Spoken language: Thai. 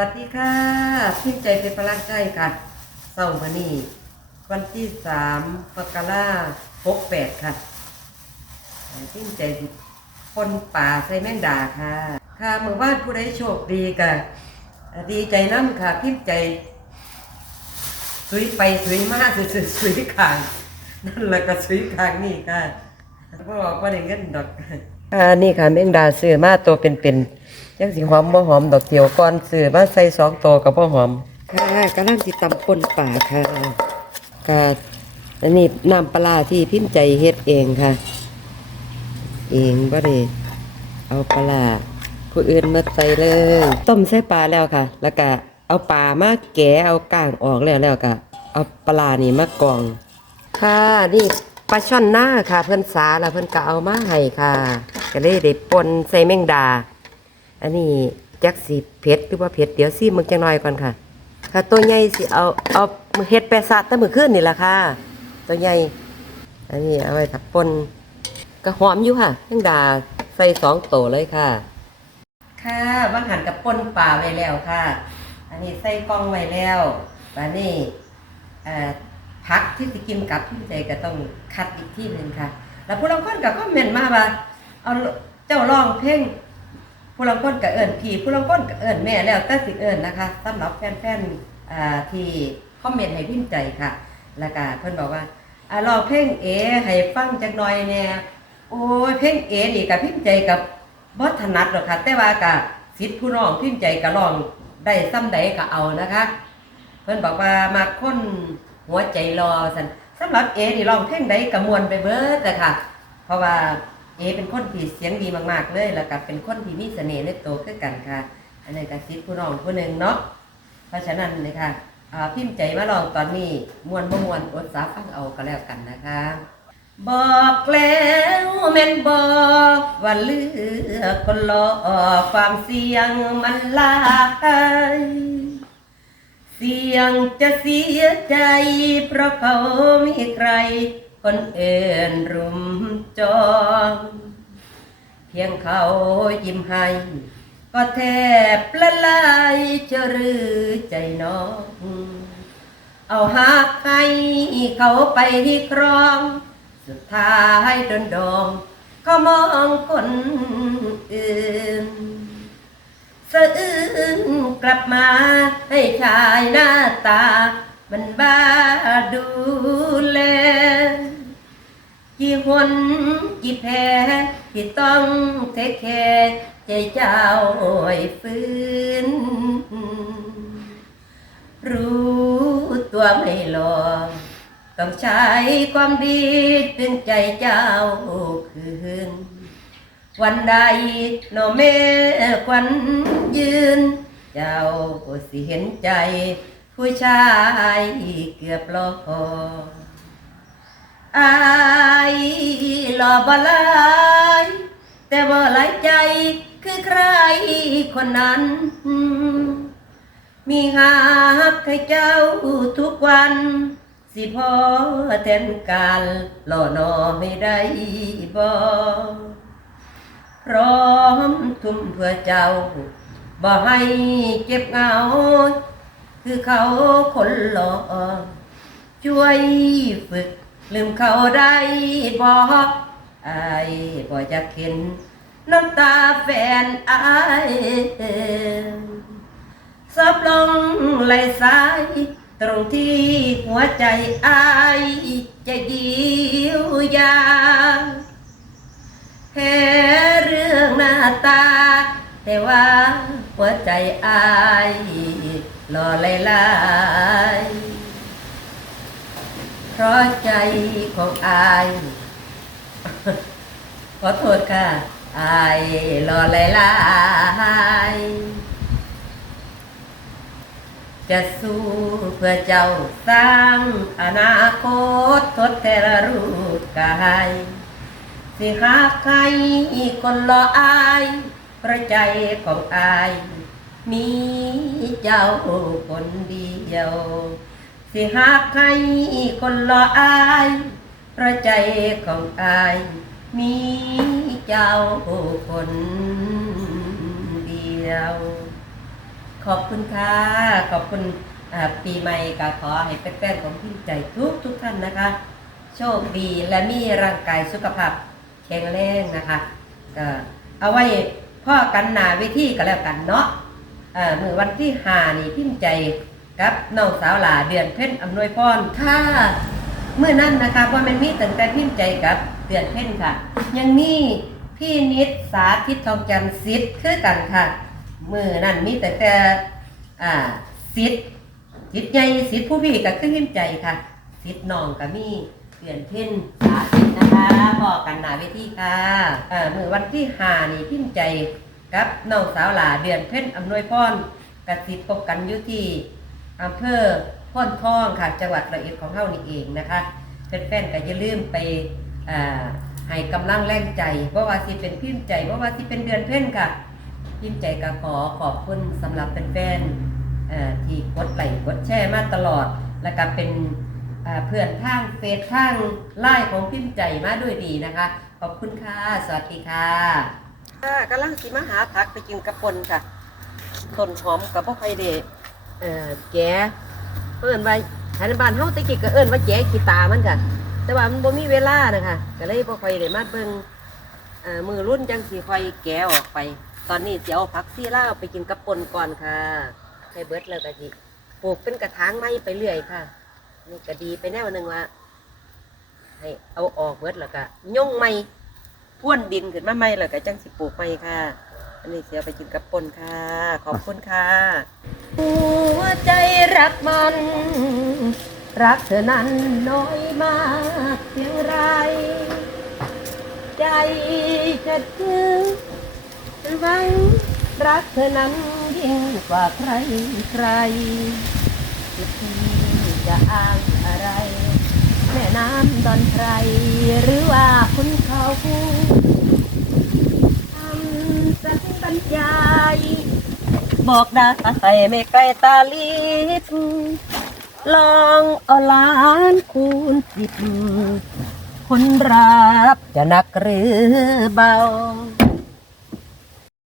วัสดีค่ะพิมพ์ใจเป็นพลังใจค่ะเสาร์วันนี้ วันที่สามมกราหกแปดค่ะพิมพ์ใจคนป่าใส่แมงดาค่ะ ค่ะเมื่อวานผู้ใดโชคดีก็ดีใจน้ำค่ะพิมพ์ใจสุยไปสุยมาสุยสุยสุยขางนั่นแหละก็สุยขางนี่ค่ะเพราะว่าได้เงินดอกอ่านี่ค่ะแมงดาซื้อมาตัวเป็นๆ ยังสิหอมบ่หอมดอกเดียวก่อนซื้อมาใส่สองตัวกับบ่หอม ค่ะกำลังสิตำปนป่าค่ะก็อันนี้น้ำปลาร้าที่พิมพ์ใจเฮ็ดเองค่ะ เองบ่ได้เอาปลาร้าผู้อื่นมาใส่เลย ต้มใส่ปลาแล้วค่ะ แล้วก็เอาปลามาแกะเอาก้างออกแล้วแล้วก็เอาปลานี่มากรอง ค่ะนี่ปลาช่อนหน้าค่ะ เพิ่นสาแล้วเพิ่นก็เอามาให้ค่ะ ก็เลยได้ปนใส่แมงดา อันนี้จักสิเผ็ดหรือว่าเผ็ดเดี๋ยวซิมึงจังหน่อยก่อนค่ะ ค่ะ ตัวใหญ่สิเอาเอาเฮ็ดแปะซะแต่มื้อคืนนี่แหละค่ะ ตัวใหญ่อันนี้เอาไว้ถักปนก็หอมอยู่ค่ะแมงดาใส่สองโตเลยค่ะ ค่ะบางหันกับปนป่าไว้แล้วค่ะ อันนี้ใส่กล้องไว้แล้วอันนี้เอ่อพักที่สิกินกับที่ใจก็ต้องคัดอีกที่หนึ่งค่ะ แล้วผู้ลางคนก็คอมเมนต์มาว่าเอาเจ้าร้องเพลง ผู้ลางคนก็เอิ้นพี่ผู้ลางคนก็เอิ้นแม่แล้วแต่สิเอิ้นนะคะสำหรับแฟนๆที่คอมเมนต์ให้พิมพ์ใจค่ะ แล้วก็เพิ่นบอกว่าอ่าร้องเพลงเอให้ฟังจักหน่อยแน่โอ้ยเพลงเอนี่กับพิมพ์ใจกับบ่ถนัดหรอกค่ะ แต่ว่าก็สิทธิ์ผู้ร้องพิมพ์ใจก็ร้องได้ซ้ำใดก็เอานะคะ เพิ่นบอกว่ามาค้นหัวใจรอสันสำหรับเอนี่ร้องเพลงใดกระมวลไปเบิดเลยค่ะ เพราะว่า เอเป็นคนที่เสียงดีมากๆเลยแล้วก็เป็นคนที่มีเสน่ห์ในตัวคือกันค่ะ อันนี้ก็สิทผู้ร้องผู้หนึ่งเนาะเพราะฉะนั้นเลยค่ะพิมพ์ใจมาลองตอนนี้มวนบ่มวนอดสาฟังเอาก็แล้วกันนะคะ บอกแล้วแม่นบอกว่าเลือกคนรอความเสี่ยงมันลายเสียงจะเสียใจ เพราะเขามีใคร คนเอื่นรุมจองเพียงเขายิ้มให้ก็แทบละลายจะรือใจน้อง เอาหักให้เขาไปที่ครอง สุดท้ายโดนดองเขามองคนอื่นสะอื้นกลับมาให้ชายหน้าตา มันบ้าดูแล กี่คนกี่แพ้ที่ต้องเทคแคร์ใจเจ้าให้ฟื้น รู้ตัวไม่หลอกต้องใช้ความดีดึงใจเจ้าคืน วันใดนอแม่ควันยืน เจ้าสิเห็นใจ ผู้ชายเกือบรอ อายหล่อบ่หลายแต่บ่หลายใจคือใครคนนั้น มีหักให้เจ้าทุกวัน สิพอแทนการหล่อนอไม่ได้บ่พร้อมทุ่มเพื่อเจ้าบ่ให้เจ็บเหงา คือเขาคนหล่อช่วยฝึก ลืมเขาได้บ่อายบ่อยากเห็นน้ำตาแฟนอายซบลงไหลสาย ตรงที่หัวใจอายจะยิวยาแพ้เรื่องหน้าตา แต่ว่าหัวใจอายหล่อไหลลาย เพราะใจของอาย ขอโทษค่ะอายหล่อไหลลายจะสู้เพื่อเจ้าสร้างอนาคตทดแทนรูปกายสิหากใครคนรออายประใจของอาย มีเจ้าคนเดียว สิหากใครคนรออายประใจของอาย มีเจ้าคนเดียว ขอบคุณค่ะ ขอบคุณปีใหม่ก็ขอให้แฟนๆของพิมใจทุกทุกท่านนะคะ โชคดีและมีร่างกายสุขภาพแข็งแรงนะคะก็เอาไว้พ่อกันหนาเวทีก็แล้วกันเนาะเอ่อมือวันที่หานี่พิมพ์ใจ กับน้องสาวหลาเดือนเพ่นอำนวยพรค่ะเมื่อนั้นนะคะว่ามันมีตั้งแต่พิมพ์ใจกับเดือนเพ่นค่ะ ยังมีพี่นิดสาธิตทองจันทร์ซิดคือกันค่ะมือนั่นมีแต่แต่อ่าซิดซิดใหญ่ซิดผู้พี่ก็คือพิมพ์ใจค่ะซิดน้องก็มีเดือนเพ่นสาธิตนะคะบอกกันหนาเวทีค่ะเออมือวันที่หานี่พิมพ์ใจกับน้องสาวหลาเดือนเพ่นอำนวยพรกสิทธิ์พบกันอยู่ที่ อำเภอพ้นทองค่ะจังหวัดระเอียดของเฮานี่เองนะคะแฟนๆก็อย่าลืมไปให้กำลังแรงใจเพราะว่าสิเป็นพิมพ์ใจเพราะว่าสิเป็นเดือนเพ่นค่ะ พิมพ์ใจก็ขอขอบคุณสำหรับแฟนๆที่กดไลค์กดแชร์มาตลอด แล้วก็เป็นเพื่อนทางเฟซทางไลน์ของพิมพ์ใจมาด้วยดีนะคะ ขอบคุณค่ะ สวัสดีค่ะค่ะกำลังสิมาหาผักไปกินกระปนค่ะต้นหอมกับพ่อไฟเด เอ่อแกเอิ้นว่าทางบ้านเฮาตะกี้ก็เอิ้นว่าแกขี้ตามันค่ะแต่ว่ามันบ่มีเวลานะคะก็เลยบ่ค่อยได้มาเบิ่งเอ่อมือรุ่นจังสีคอยแกะออกไป ตอนนี้เดี๋ยวเอาผักซีล่าไปกินกับปนก่อนค่ะให้เบิดแล้วก็สิปลูกเป็นกระถางไม้ไปเรื่อยค่ะนี่ก็ดีไปแนวหนึ่งว่าให้เอาออกเบิดแล้วก็ย่งไม้พ่วนดินขึ้นมาไม้แล้วก็จังสิปลูกไม้ค่ะ อันนี้เสียไปกินกับปนค่ะ ขอบคุณค่ะ รักมัน รักเธอนั้นน้อยมากเพียงไร ใจจะถึงหวังรักเธอนั้นยิ่งกว่าใครใครจะอ้างอะไร แม่น้ำดอนไพรหรือว่าคุณเขาทำสัญบรรยาย บอกได้ไม่ไกลตาลิบลองเอาล้านคูณสิบคนรับจะหนักหรือเบา